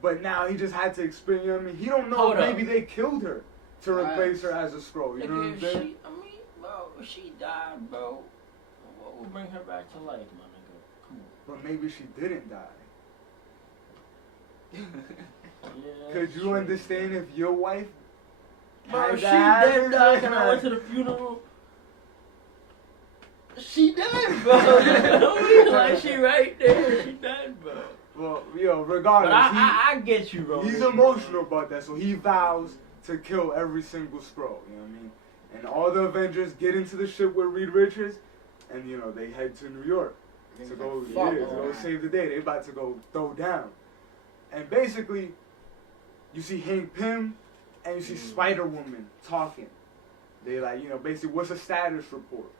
But now he just had to experience, you know what I mean? He don't know if maybe they killed her to replace her as a Skrull. You know what I'm saying? If she died, bro, what would bring her back to life, my nigga? Come on. But maybe she didn't die. Yeah, Could you understand if your wife bro, had she that dead, dog, and I went to the funeral. She dead, bro. Like, she right there. She dead, bro. Well, yo, regardless, But I get you, bro. he's emotional about that, so he vows to kill every single Skrull, you know what I mean? And all the Avengers get into the ship with Reed Richards, and, you know, they head to New York to go save the day. They about to go throw down. And basically, you see Hank Pym, and you see Spider-Woman talking. They like, you know, basically, what's a status report?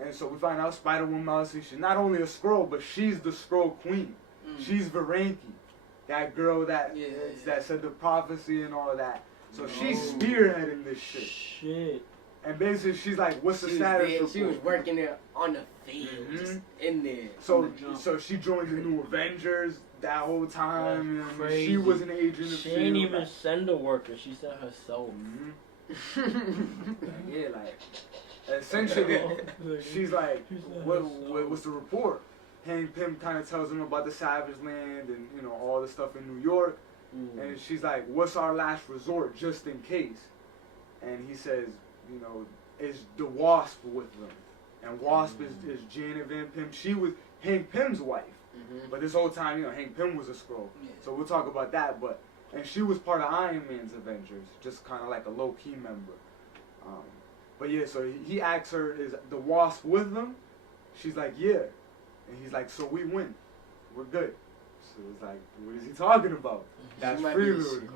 And so we find out Spider-Woman, obviously, she's not only a Skrull, but she's the Skrull queen. She's Varanki, that girl that said the prophecy and all that. So she's spearheading this shit. And basically, she's like, "What's the status report?" She was working there on the field, just in there. So she joined the new Avengers that whole time. You know, she was an agent of She ain't even send a worker. She sent herself. Yeah, like Essentially, she's like, what's the report? Hank Pym kind of tells him about the Savage Land and, you know, all the stuff in New York. And she's like, what's our last resort just in case? And he says, you know, is the Wasp with them? And Wasp is Janet Van Pym. She was Hank Pym's wife. But this whole time, you know, Hank Pym was a Skrull. Yeah. So we'll talk about that. And she was part of Iron Man's Avengers, just kind of like a low-key member. But yeah, so he asks her, is the Wasp with them? She's like, yeah. And he's like, so we win. We're good. So it's like, what is he talking about? That's prelude.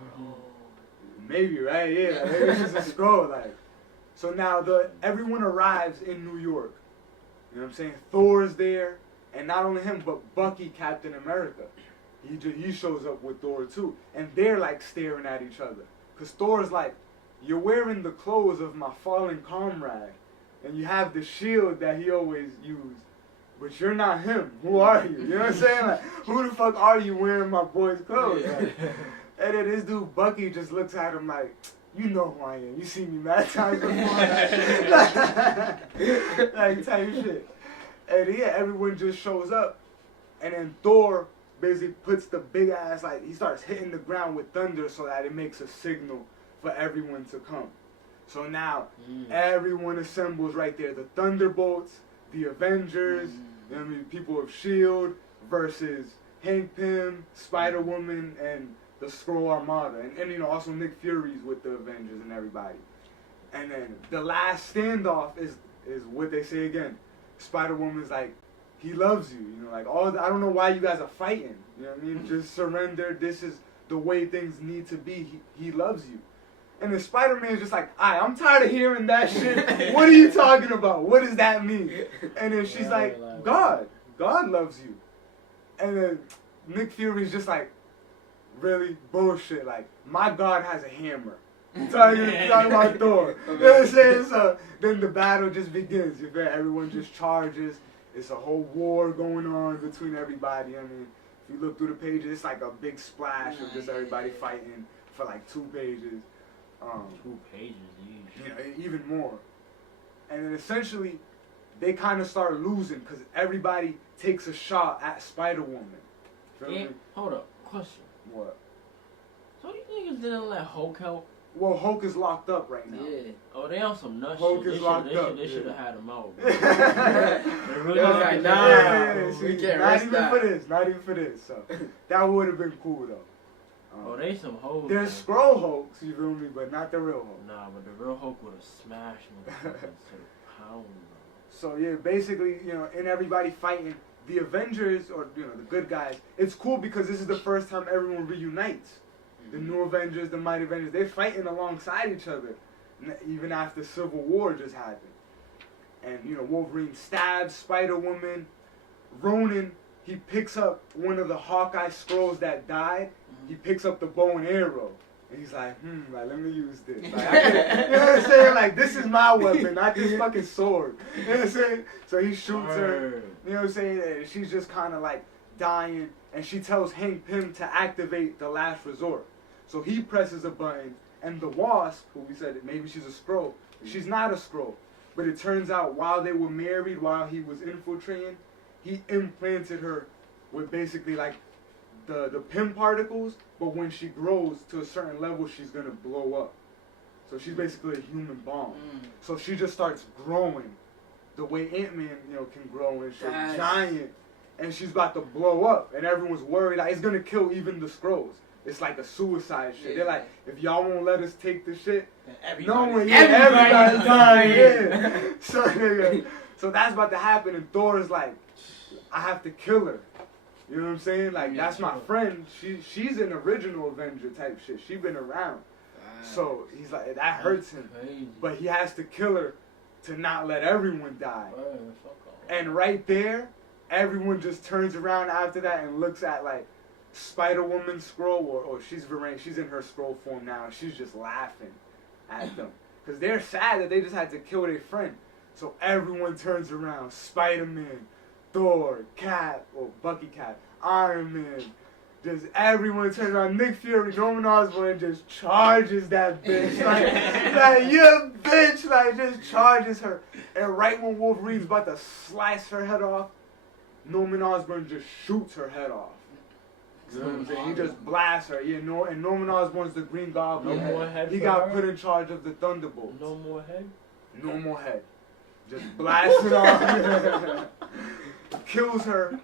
Maybe, right? Yeah, maybe she's a Skrull. Like, so now everyone arrives in New York. You know what I'm saying? Thor's there, and not only him, but Bucky, Captain America. He shows up with Thor too, and they're like staring at each other. Cause Thor's like, you're wearing the clothes of my fallen comrade, and you have the shield that he always used. But you're not him. Who are you? You know what I'm saying? Like, who the fuck are you wearing my boy's clothes? Like, and then this dude, Bucky, just looks at him like, you know who I am. You see me mad times before. Like, type shit. And yeah, everyone just shows up. And then Thor basically puts the big ass, like, he starts hitting the ground with thunder so that it makes a signal for everyone to come. So now, everyone assembles right there. The Thunderbolts, the Avengers, you know what I mean, people of S.H.I.E.L.D. versus Hank Pym, Spider-Woman, and the Skrull Armada. And you know, also Nick Fury's with the Avengers and everybody. And then the last standoff is what they say again. Spider-Woman's like, he loves you. You know, like, I don't know why you guys are fighting. You know what I mean? Just surrender. This is the way things need to be. He loves you. And then Spider-Man's just like, I'm tired of hearing that shit. What are you talking about? What does that mean? And then she's like, God loves you. And then Nick Fury's just like, really? Bullshit. Like, my God has a hammer. Talking about Thor. You know what I'm saying? So then the battle just begins. Everyone just charges. It's a whole war going on between everybody. I mean, if you look through the pages, it's like a big splash of just everybody fighting for like 2 pages. 2 pages each. You know, even more. And then essentially, they kind of start losing because everybody takes a shot at Spider-Woman. Hold up, question. What? So you niggas didn't let Hulk help? Well, Hulk is locked up right now. Yeah. Oh, they on some nut Hulk shit. is locked up. They should have had him out. They was like, nah, we can't risk that. Not even for this. So that would have been cool though. Oh, they some hoes. They're Skrull Hulks, you feel me, but not the real Hulk. Nah, but the real Hulk would have smashed motherfuckers to the pound, bro. So yeah, basically, you know, in everybody fighting, the Avengers, or you know, the good guys, it's cool because this is the first time everyone reunites. The new Avengers, the Mighty Avengers, they're fighting alongside each other, even after Civil War just happened. And you know, Wolverine stabs Spider-Woman. Ronan, he picks up one of the Hawkeye Skrulls that died. He picks up the bow and arrow. And he's like, like, let me use this. Like, you know what I'm saying? Like, this is my weapon, not this fucking sword. You know what I'm saying? So he shoots her. You know what I'm saying? And she's just kind of like dying. And she tells Hank Pym to activate the last resort. So he presses a button. And the Wasp, who we said maybe she's a Skrull, she's not a Skrull. But it turns out while they were married, while he was infiltrating, he implanted her with basically like the Pym particles, but when she grows to a certain level, she's gonna blow up. So she's basically a human bomb. So she just starts growing the way Ant-Man, you know, can grow, and she's giant, and she's about to blow up, and everyone's worried like, it's gonna kill even the Skrulls. It's like a suicide shit. They're like, if y'all won't let us take the shit, everybody's dying. Yeah. So that's about to happen, and Thor is like, I have to kill her. You know what I'm saying? Like, that's my friend. She's an original Avenger type shit. She's been around. So he's like, that hurts him. But he has to kill her to not let everyone die. And right there, everyone just turns around after that and looks at like Spider-Woman Skrull, or she's in her Skrull form now, and she's just laughing at them. Because they're sad that they just had to kill their friend. So everyone turns around. Spider-Man, Thor, Cap, or Bucky Cap, Iron Man, just everyone turns around. Nick Fury, Norman Osborn just charges that bitch. Like you bitch, like just charges her. And right when Wolverine's about to slice her head off, Norman Osborn just shoots her head off. You know what I'm saying? He just blasts her. Yeah, and Norman Osborn's the Green Goblin. No more head. He got put in charge of the Thunderbolts. No more head. No more head. Just blasts it off. Kills her.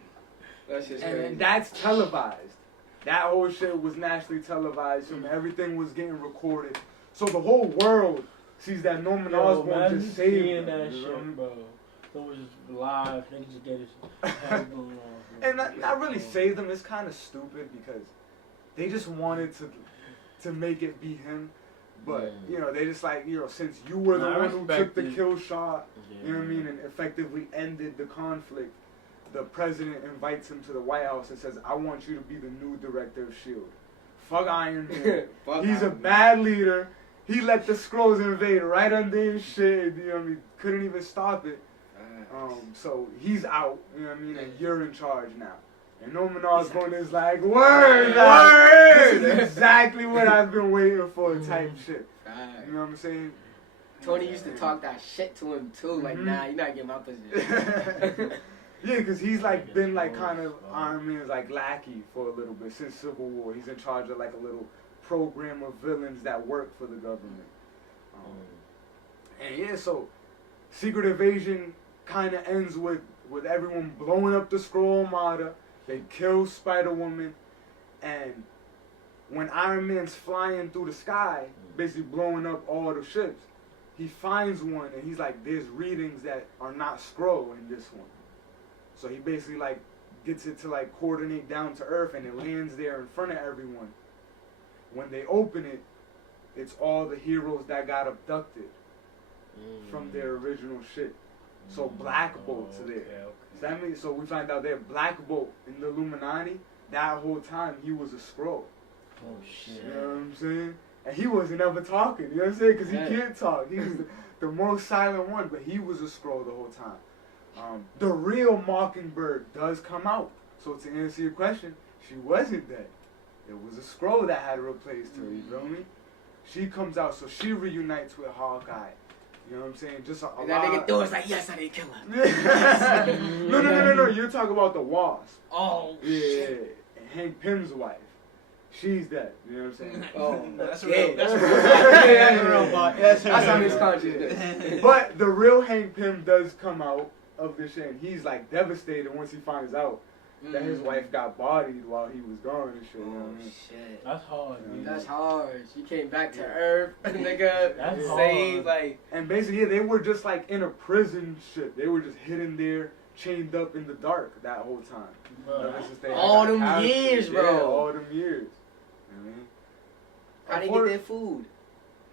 That's just And that's televised. That whole shit was nationally televised. And everything was getting recorded. So the whole world sees that Norman Osborn just saved that him. shit, bro. So it was just live. Niggas just get his head blown off. And not really save them. It's kind of stupid because they just wanted to make it be him. But, you know, they just like, you know, since you were the one who took the kill shot, you know what I mean, and effectively ended the conflict, the president invites him to the White House and says, I want you to be the new director of S.H.I.E.L.D. Fuck Iron Man. He's a bad leader. He let the Skrulls invade right under his shit. You know what I mean? Couldn't even stop it. So he's out, you know what I mean, and you're in charge now. And Norman Osborn is like, word! This is exactly what I've been waiting for type shit. You know what I'm saying? Tony used to talk that shit to him too, like, nah, you're not getting my position. Yeah, because he's like been like kind of Iron Man's like lackey for a little bit since Civil War. He's in charge of like a little program of villains that work for the government. And yeah, so Secret Invasion kind of ends with everyone blowing up the Skrull Armada. They kill Spider-Woman, and when Iron Man's flying through the sky, basically blowing up all the ships, he finds one, and he's like, there's readings that are not Skrull in this one. So he basically like gets it to like coordinate down to Earth, and it lands there in front of everyone. When they open it, it's all the heroes that got abducted from their original shit. So Black Bolt's there. Okay. So that means, so we find out that Black Bolt in the Illuminati, that whole time he was a Skrull. Oh shit. You know what I'm saying? And he wasn't ever talking, you know what I'm saying? Because he can't talk. He was the most silent one, but he was a Skrull the whole time. The real Mockingbird does come out. So to answer your question, she wasn't dead. It was a Skrull that had replaced her, you feel me? She comes out, so she reunites with Hawkeye. You know what I'm saying? Just a and that nigga Thor was like, yes, I didn't kill her. No. You're talking about the Wasp. Oh, shit. Yeah. And Hank Pym's wife. She's dead. You know what I'm saying? Oh, that's yeah. real. That's real. That's on his conscience. But the real Hank Pym does come out of this shit, and he's like devastated once he finds out that his wife got bodied while he was gone and shit. You know what I mean? Shit. That's hard, dude. That's hard. She came back to Earth, nigga. That's saved, hard. like. And basically, they were just like in a prison shit. They were just hidden there, chained up in the dark that whole time. Ever since they All got them captured. years, bro. Yeah, all them years. You know what I mean? How they get their food?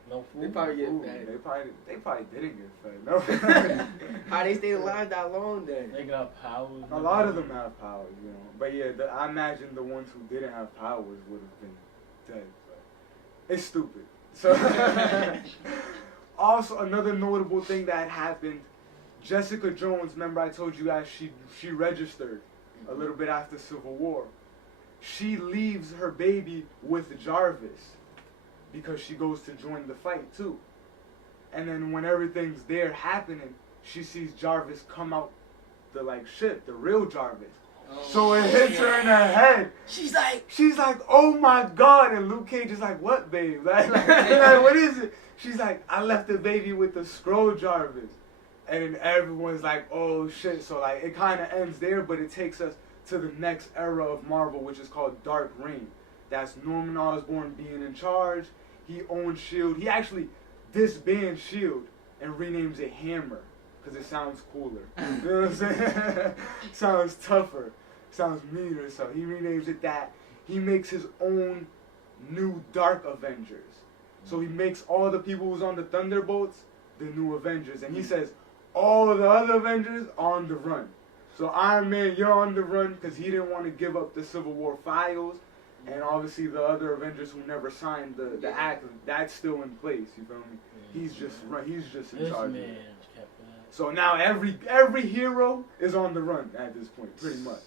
No food. They probably get Ooh, fed. they probably didn't get fed. No. How they stayed alive that long then? They got powers. A lot of them have powers, you know. But yeah, I imagine the ones who didn't have powers would have been dead. But it's stupid. So also another notable thing that happened, Jessica Jones, remember I told you guys she registered a little bit after Civil War. She leaves her baby with Jarvis because she goes to join the fight too. And then when everything's there happening, she sees Jarvis come out the like ship, the real Jarvis. So it hits her in her head. She's like, oh my God. And Luke Cage is like, what, babe? Like, what is it? She's like, I left the baby with the Skrull Jarvis. And then everyone's like, oh shit. So like, it kind of ends there, but it takes us to the next era of Marvel, which is called Dark Reign. That's Norman Osborn being in charge. He owns S.H.I.E.L.D. He actually disbands S.H.I.E.L.D. and renames it Hammer because it sounds cooler. You know what I'm saying? Sounds tougher. Sounds meaner. So he renames it that. He makes his own new Dark Avengers. So he makes all the people who's on the Thunderbolts the new Avengers. And he says, all the other Avengers are on the run. So Iron Man, you're on the run because he didn't want to give up the Civil War files. And obviously the other Avengers who never signed the act, that's still in place, you feel me? He's just in charge of it. So now every hero is on the run at this point, pretty much.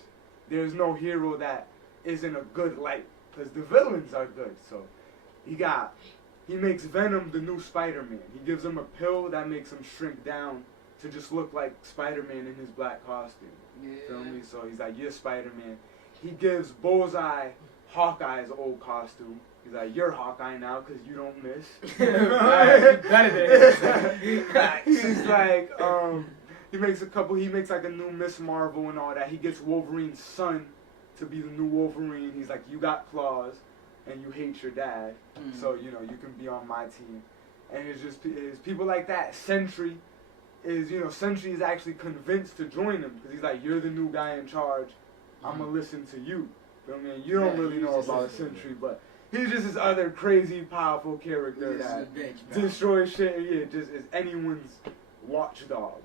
There's no hero that is in a good light because the villains are good. So he makes Venom the new Spider-Man. He gives him a pill that makes him shrink down to just look like Spider-Man in his black costume. Yeah. Feel me? So he's like, you're Spider-Man. He gives Bullseye Hawkeye's old costume. He's like, you're Hawkeye now because you don't miss. He's like, he makes like a new Miss Marvel and all that. He gets Wolverine's son to be the new Wolverine. He's like, you got claws and you hate your dad. So, you know, you can be on my team. And it's people like that. Sentry is actually convinced to join him because he's like, you're the new guy in charge. I'm going to listen to you. I mean, you don't really know about Sentry, but he's just this other crazy, powerful character that destroys shit. Yeah, just is anyone's watchdog.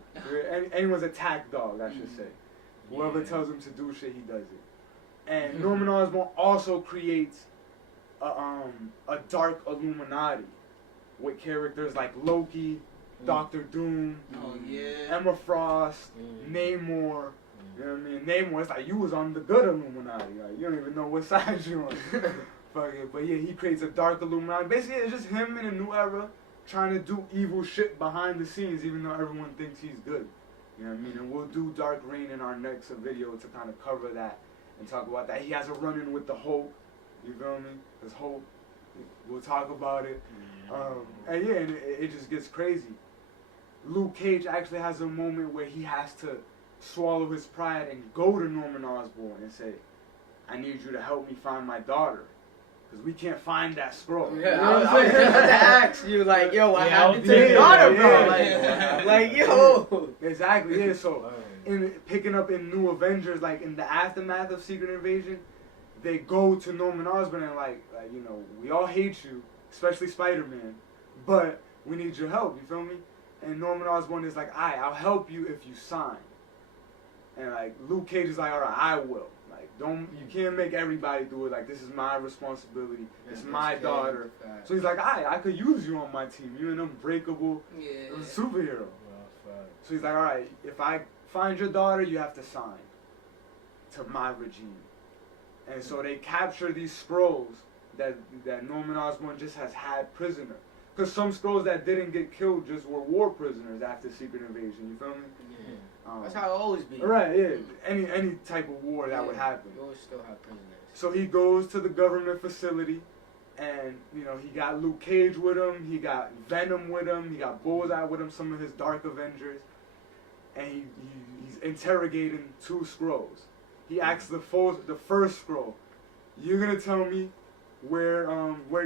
Anyone's attack dog, I should say. Whoever tells him to do shit, he does it. And Norman Osborn also creates a dark Illuminati with characters like Loki, Doctor Doom, Emma Frost, Namor. You know what I mean? Namor, it's like you was on the good Illuminati. Like you don't even know what side you on. Fuck it. But yeah, he creates a dark Illuminati. Basically, it's just him in a new era trying to do evil shit behind the scenes, even though everyone thinks he's good. You know what I mean? And we'll do Dark Reign in our next video to kind of cover that and talk about that. He has a run-in with the Hulk. You feel me? There's Hulk. We'll talk about it. And yeah, and it just gets crazy. Luke Cage actually has a moment where he has to swallow his pride and go to Norman Osborn and say, I need you to help me find my daughter. Because we can't find that Skrull. Yeah, I was just about to ask you, like, yo, what happened to your daughter, bro? Like, yo. Exactly, yeah. So, picking up in New Avengers, like, in the aftermath of Secret Invasion, they go to Norman Osborn and, like you know, we all hate you, especially Spider-Man, but we need your help, you feel me? And Norman Osborn is like, I'll help you if you sign. And, like, Luke Cage is like, all right, I will. Like, you can't make everybody do it. Like, this is my responsibility. It's my daughter. So he's like, I could use you on my team. You're an unbreakable superhero. So he's like, all right, if I find your daughter, you have to sign to my regime. And so they capture these Skrulls that Norman Osborn just has had prisoner. Because some Skrulls that didn't get killed just were war prisoners after Secret Invasion. You feel me? Yeah. That's how it always be. Right, yeah. Any type of war that would happen. You always still have prisoners. So he goes to the government facility, and, you know, he got Luke Cage with him, he got Venom with him, he got Bullseye with him, some of his Dark Avengers, and he's interrogating two Skrulls. He asks the first Skrull, you're going to tell me where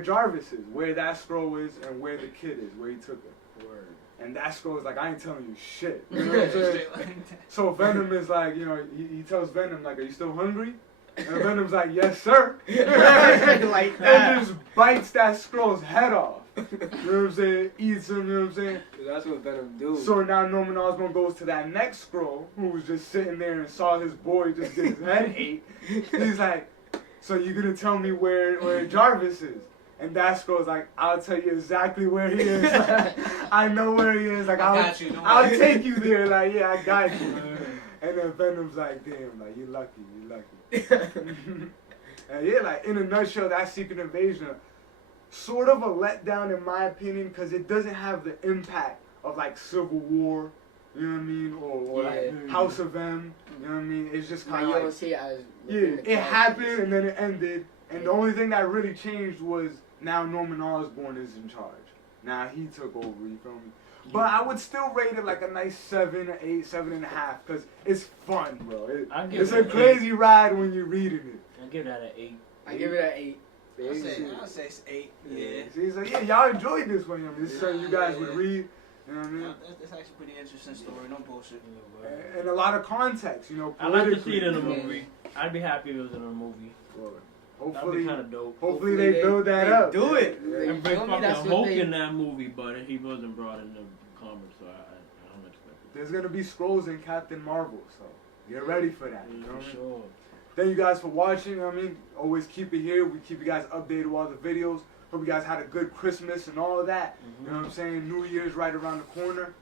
Jarvis is, where that Skrull is, and where the kid is, where he took her. Word. And that Skrull is like, I ain't telling you shit. You know what I'm saying? So Venom is like, you know, he tells Venom, like, are you still hungry? And Venom's like, yes, sir. Like that. And just bites that Skrull's head off. You know what I'm saying? Eats him, you know what I'm saying? That's what Venom do. So now Norman Osborn goes to that next Skrull, who was just sitting there and saw his boy just get his head ate. He's like, so you're going to tell me where Jarvis is? And that Skrull's like, I'll tell you exactly where he is. I know where he is. Like, I'll take you there. Like, yeah, I got you. And then Venom's like, damn, like, you're lucky. And yeah, like, in a nutshell, that Secret Invasion, sort of a letdown in my opinion, because it doesn't have the impact of, like, Civil War, you know what I mean, or like House of M, you know what I mean. It's just kind of like, you don't see it as it happened and then it ended, and the only thing that really changed was now Norman Osborn is in charge. Now he took over, you feel me? But I would still rate it like a nice 7, 8, 7.5, because it's fun, bro. It's a crazy ride when you're reading it. I give that an 8. I give it an 8. I'll say it's 8. Yeah. He's like, yeah, y'all enjoyed this one. I mean, this is something you guys would read. You know what I mean? That's actually a pretty interesting story. No bullshit. And a lot of context, you know. I'd like to see it in a movie. I'd be happy if it was in a movie. That'd be kind of dope. Hopefully they build that up. Do it. And bring fucking Hulk in that movie, but he wasn't brought in the comics, so I don't expect it. There's gonna be Skrulls in Captain Marvel, so get ready for that. You know what I mean? Sure. Thank you guys for watching. You know what I mean, always keep it here. We keep you guys updated with all the videos. Hope you guys had a good Christmas and all of that. You know what I'm saying? New Year's right around the corner.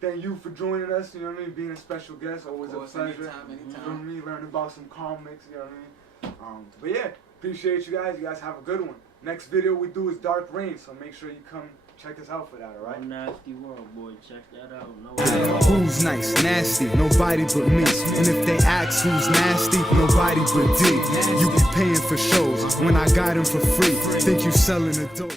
Thank you for joining us. You know what I mean? Being a special guest, always a pleasure. Anytime. You know what I mean? Learning about some comics. You know what I mean? But yeah, appreciate you guys. You guys have a good one. Next video we do is Dark Reign, so make sure you come check us out for that, alright? One nasty world, boy. Check that out. No. Who's nice? Nasty, nobody but me. And if they ask who's nasty, nobody but D. You be paying for shows when I got him for free. Think you selling a dope.